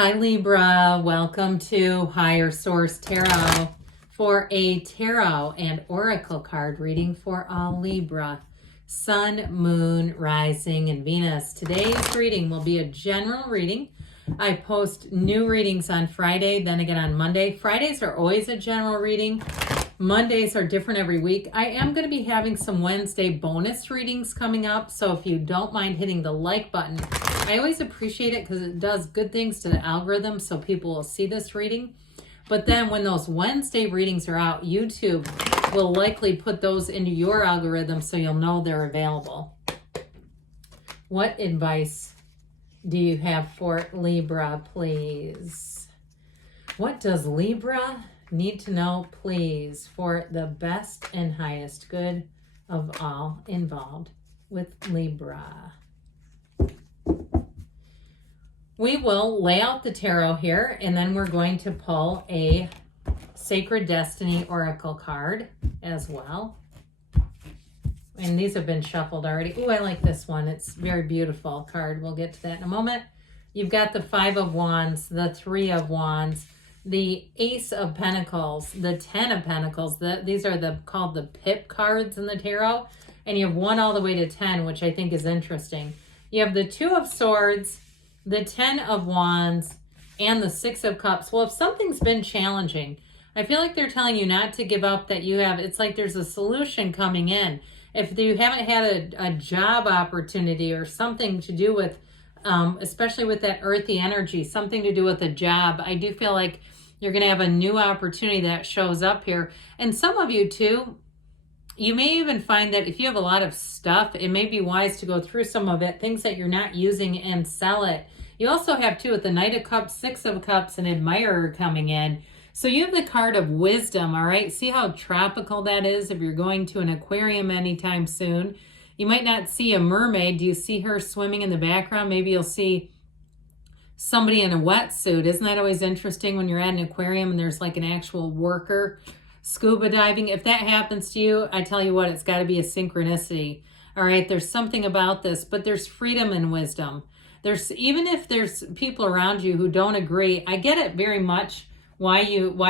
Hi Libra, welcome to Higher Source Tarot for a tarot and oracle card reading for all Libra, Sun, Moon, Rising, and Venus. Today's reading will be a general reading. I post new readings on Friday, then again on Monday. Fridays are always a general reading. Mondays are different every week. I am going to be having some Wednesday bonus readings coming up, so if you don't mind hitting the like button, I always appreciate it because it does good things to the algorithm so people will see this reading. But then when those Wednesday readings are out, YouTube will likely put those into your algorithm so you'll know they're available. What advice do you have for Libra, please? What does Libra need to know, please, for the best and highest good of all involved with Libra? We will lay out the tarot here, and then we're going to pull a Sacred Destiny Oracle card as well. And these have been shuffled already. Ooh, I like this one. It's a very beautiful card. We'll get to that in a moment. You've got the Five of Wands, the Three of Wands, the Ace of Pentacles, the Ten of Pentacles. These are called the pip cards in the tarot. And you have 1 all the way to 10, which I think is interesting. You have the Two of Swords, the 10 of Wands, and the 6 of Cups. Well, if something's been challenging, I feel like they're telling you not to give up, that you have, it's like there's a solution coming in. If you haven't had a job opportunity or something to do with, especially with that earthy energy, something to do with a job, I do feel like you're going to have a new opportunity that shows up here. And some of you too, you may even find that if you have a lot of stuff, it may be wise to go through some of it, things that you're not using, and sell it. You also have too with the Knight of Cups, 6 of Cups, and Admirer coming in. So you have the card of wisdom, all right? See how tropical that is if you're going to an aquarium anytime soon. You might not see a mermaid. Do you see her swimming in the background? Maybe you'll see somebody in a wetsuit. Isn't that always interesting when you're at an aquarium and there's like an actual worker scuba diving? If that happens to you, I tell you what, it's got to be a synchronicity. All right, there's something about this, but there's freedom and wisdom. Even if there's people around you who don't agree, I get it very much why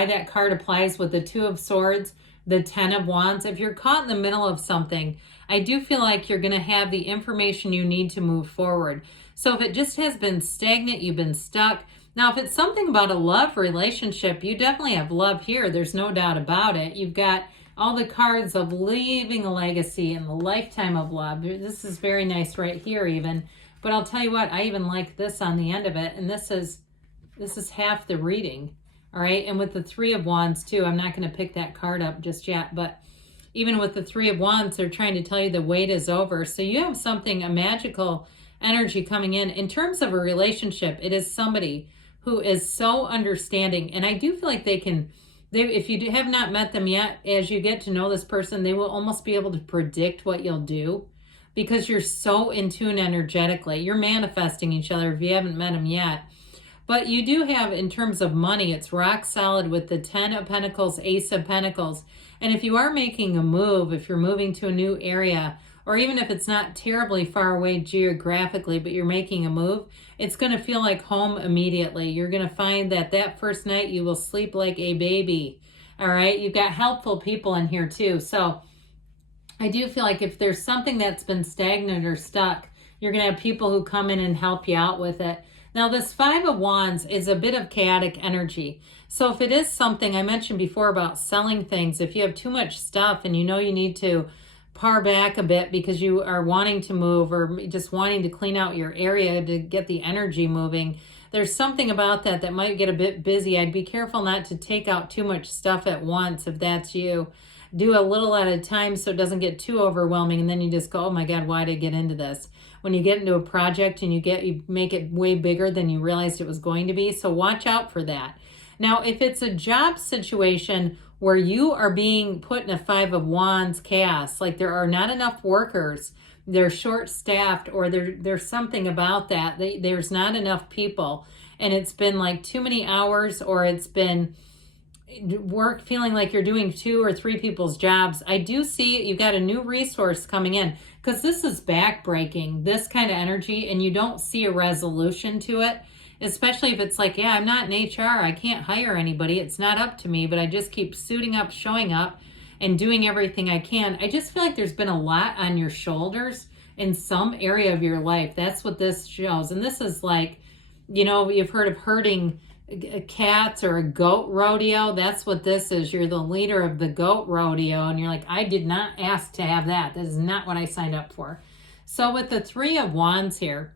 that card applies with the Two of Swords, the 10 of Wands. If you're caught in the middle of something, I do feel like you're going to have the information you need to move forward. So if it just has been stagnant, you've been stuck. Now, if it's something about a love relationship, you definitely have love here. There's no doubt about it. You've got all the cards of leaving a legacy and the lifetime of love. This is very nice right here even. But I'll tell you what, I even like this on the end of it. And this is half the reading. All right. And with the Three of Wands too, I'm not going to pick that card up just yet. But even with the Three of Wands, they're trying to tell you the wait is over. So you have something, a magical energy coming in. In terms of a relationship, it is somebody who is so understanding. And I do feel like if you have not met them yet, as you get to know this person, they will almost be able to predict what you'll do because you're so in tune energetically. You're manifesting each other if you haven't met them yet. But you do have, in terms of money, it's rock solid with the 10 of Pentacles, Ace of Pentacles. And if you are making a move, if you're moving to a new area, or even if it's not terribly far away geographically, but you're making a move, it's going to feel like home immediately. You're going to find that first night you will sleep like a baby. All right. You've got helpful people in here too. So I do feel like if there's something that's been stagnant or stuck, you're going to have people who come in and help you out with it. Now, this Five of Wands is a bit of chaotic energy. So if it is something I mentioned before about selling things, if you have too much stuff and you know you need to par back a bit because you are wanting to move or just wanting to clean out your area to get the energy moving, there's something about that might get a bit busy. I'd be careful not to take out too much stuff at once if that's you. Do a little at a time so it doesn't get too overwhelming and then you just go, oh my God, why did I get into this? When you get into a project and you make it way bigger than you realized it was going to be. So watch out for that. Now, if it's a job situation where you are being put in a Five of Wands chaos, like there are not enough workers, they're short-staffed, or there's something about that. There's not enough people, and it's been like too many hours, or it's been work feeling like you're doing 2 or 3 people's jobs. I do see you've got a new resource coming in because this is backbreaking, this kind of energy, and you don't see a resolution to it. especially if it's like, yeah, I'm not in HR, I can't hire anybody, it's not up to me, but I just keep suiting up, showing up, and doing everything I can. I just feel like there's been a lot on your shoulders in some area of your life. That's what this shows. And this is like, you know, you've heard of herding cats or a goat rodeo. That's what this is. You're the leader of the goat rodeo, and you're like, I did not ask to have that. This is not what I signed up for. So with the Three of Wands here,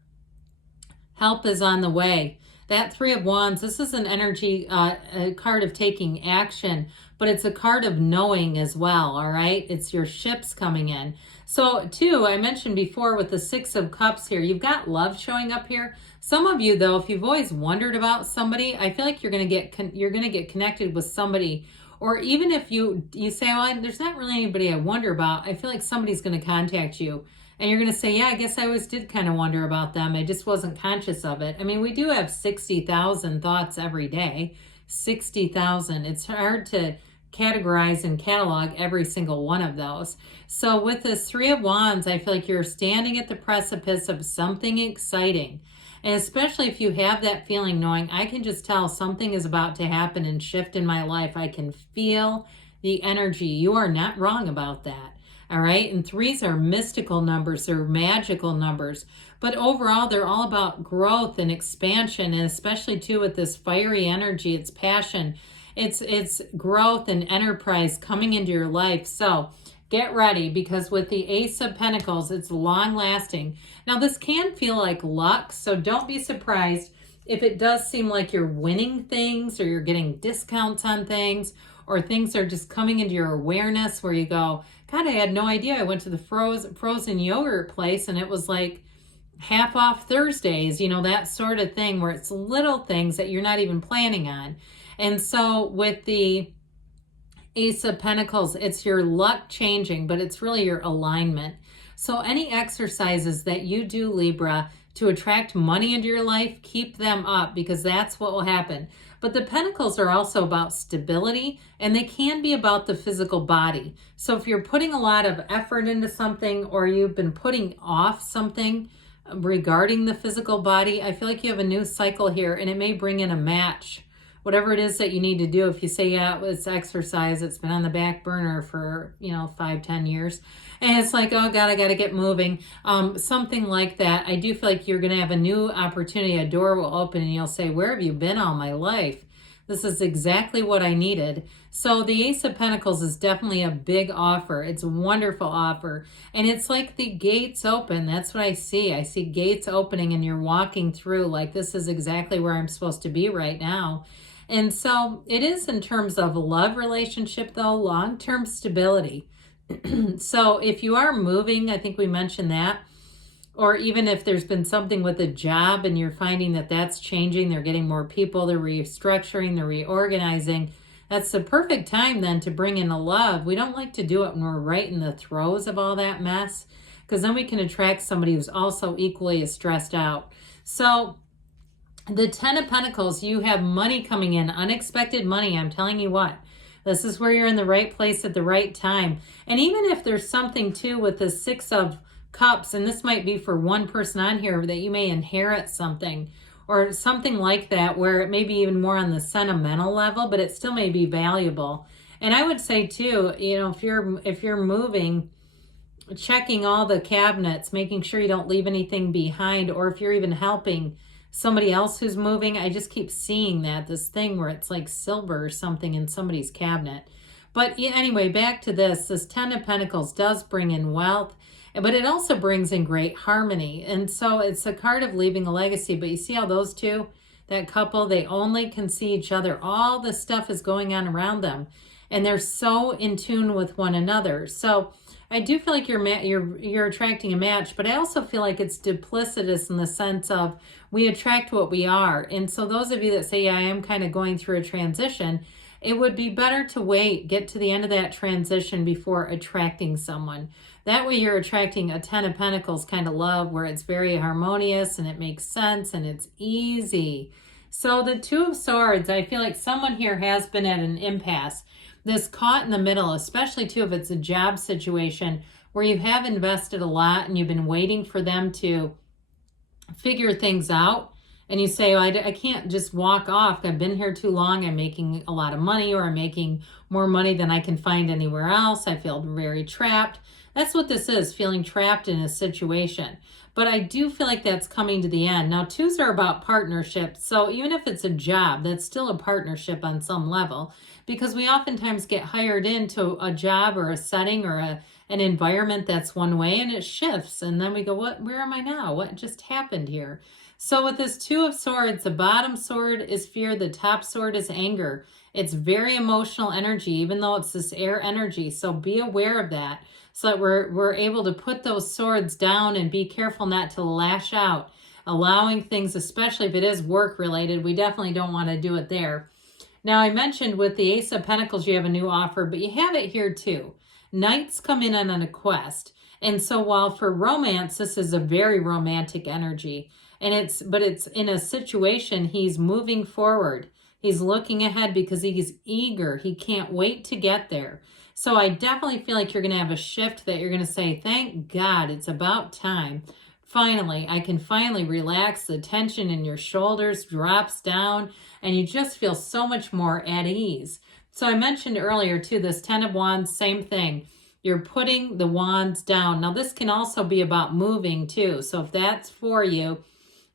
help is on the way. That Three of Wands, this is an energy, a card of taking action, but it's a card of knowing as well, all right? It's your ships coming in. So, too, I mentioned before with the Six of Cups here, you've got love showing up here. Some of you, though, if you've always wondered about somebody, I feel like you're going to get connected with somebody. Or even if you say, well, there's not really anybody I wonder about, I feel like somebody's going to contact you. And you're going to say, yeah, I guess I always did kind of wonder about them. I just wasn't conscious of it. I mean, we do have 60,000 thoughts every day. 60,000. It's hard to categorize and catalog every single one of those. So with this Three of Wands, I feel like you're standing at the precipice of something exciting. And especially if you have that feeling knowing, I can just tell something is about to happen and shift in my life. I can feel the energy. You are not wrong about that. All right. And threes are mystical numbers. They're magical numbers. But overall, they're all about growth and expansion. And especially too with this fiery energy, it's passion. It's growth and enterprise coming into your life. So get ready, because with the Ace of Pentacles, it's long lasting. Now this can feel like luck. So don't be surprised if it does seem like you're winning things or you're getting discounts on things, or things are just coming into your awareness where you go, God, I had no idea. I went to the frozen yogurt place and it was like half off Thursdays, you know, that sort of thing, where it's little things that you're not even planning on. And so with the Ace of Pentacles, it's your luck changing, but it's really your alignment. So any exercises that you do, Libra, to attract money into your life, keep them up, because that's what will happen. But the Pentacles are also about stability, and they can be about the physical body. So if you're putting a lot of effort into something, or you've been putting off something regarding the physical body, I feel like you have a new cycle here, and it may bring in a match. Whatever it is that you need to do. If you say, yeah, it's exercise, it's been on the back burner for, 5-10 years. And it's like, oh God, I got to get moving. Something like that. I do feel like you're going to have a new opportunity. A door will open and you'll say, where have you been all my life? This is exactly what I needed. So the Ace of Pentacles is definitely a big offer. It's a wonderful offer. And it's like the gates open. That's what I see. I see gates opening and you're walking through like, this is exactly where I'm supposed to be right now. And so it is in terms of a love relationship, though, long-term stability. So if you are moving, I think we mentioned that, or even if there's been something with a job and you're finding that that's changing, they're getting more people, they're restructuring, they're reorganizing, that's the perfect time then to bring in a love. We don't like to do it when we're right in the throes of all that mess, because then we can attract somebody who's also equally as stressed out. So the Ten of Pentacles, you have money coming in, unexpected money. I'm telling you what, this is where you're in the right place at the right time. And even if there's something too with the Six of Cups, and this might be for one person on here, that you may inherit something or something like that, where it may be even more on the sentimental level, but it still may be valuable. And I would say too, if you're moving, checking all the cabinets, making sure you don't leave anything behind, or if you're even helping somebody else who's moving, I just keep seeing this thing where it's like silver or something in somebody's cabinet. But anyway, back to this Ten of Pentacles does bring in wealth, but it also brings in great harmony. And so it's a card of leaving a legacy. But you see how those two, that couple, they only can see each other. All the stuff is going on around them, and they're so in tune with one another. So I do feel like you're attracting a match, but I also feel like it's duplicitous in the sense of we attract what we are. And so those of you that say, yeah, I am kind of going through a transition, it would be better to wait, get to the end of that transition before attracting someone. That way you're attracting a Ten of Pentacles kind of love, where it's very harmonious and it makes sense and it's easy. So the Two of Swords, I feel like someone here has been at an impasse. This caught in the middle, especially too if it's a job situation where you have invested a lot and you've been waiting for them to figure things out. and you say, oh, I can't just walk off. I've been here too long. I'm making a lot of money, or I'm making more money than I can find anywhere else. I feel very trapped. That's what this is, feeling trapped in a situation. But I do feel like that's coming to the end. Now, twos are about partnerships. So even if it's a job, that's still a partnership on some level, because we oftentimes get hired into a job or a setting or an environment that's one way, and it shifts. And then we go, where am I now? What just happened here? So with this Two of Swords, the bottom sword is fear, the top sword is anger. It's very emotional energy, even though it's this air energy. So be aware of that, so that we're able to put those swords down and be careful not to lash out, allowing things, especially if it is work related, we definitely don't want to do it there. Now, I mentioned with the Ace of Pentacles, you have a new offer, but you have it here too. Knights come in on a quest. And so while for romance, this is a very romantic energy, but it's in a situation, he's moving forward. He's looking ahead because he's eager. He can't wait to get there. So I definitely feel like you're going to have a shift that you're going to say, thank God, it's about time. Finally, I can finally relax. The tension in your shoulders drops down and you just feel so much more at ease. So I mentioned earlier too, this 10 of Wands, same thing. You're putting the wands down. Now this can also be about moving too. So if that's for you,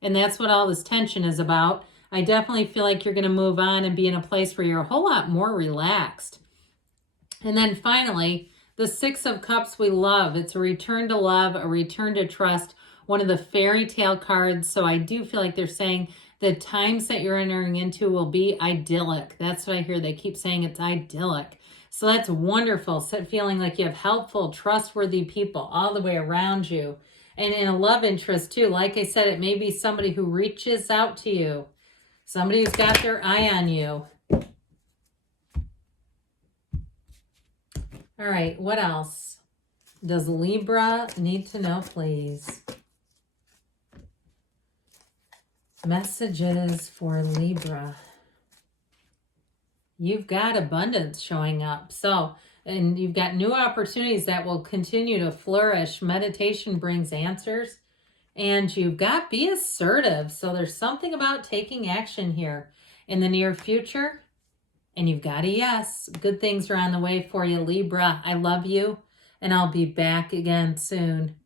and that's what all this tension is about, I definitely feel like you're going to move on and be in a place where you're a whole lot more relaxed. And then finally, the Six of Cups we love. It's a return to love, a return to trust, one of the fairy tale cards. So I do feel like they're saying the times that you're entering into will be idyllic. That's what I hear. They keep saying it's idyllic. So that's wonderful. So feeling like you have helpful, trustworthy people all the way around you. And in a love interest too, like I said, it may be somebody who reaches out to you. Somebody who's got their eye on you. All right, what else does Libra need to know, please? Messages for Libra. You've got abundance showing up. And you've got new opportunities that will continue to flourish. Meditation brings answers. And you've got be assertive. So there's something about taking action here in the near future. And you've got a yes. Good things are on the way for you, Libra. I love you. And I'll be back again soon.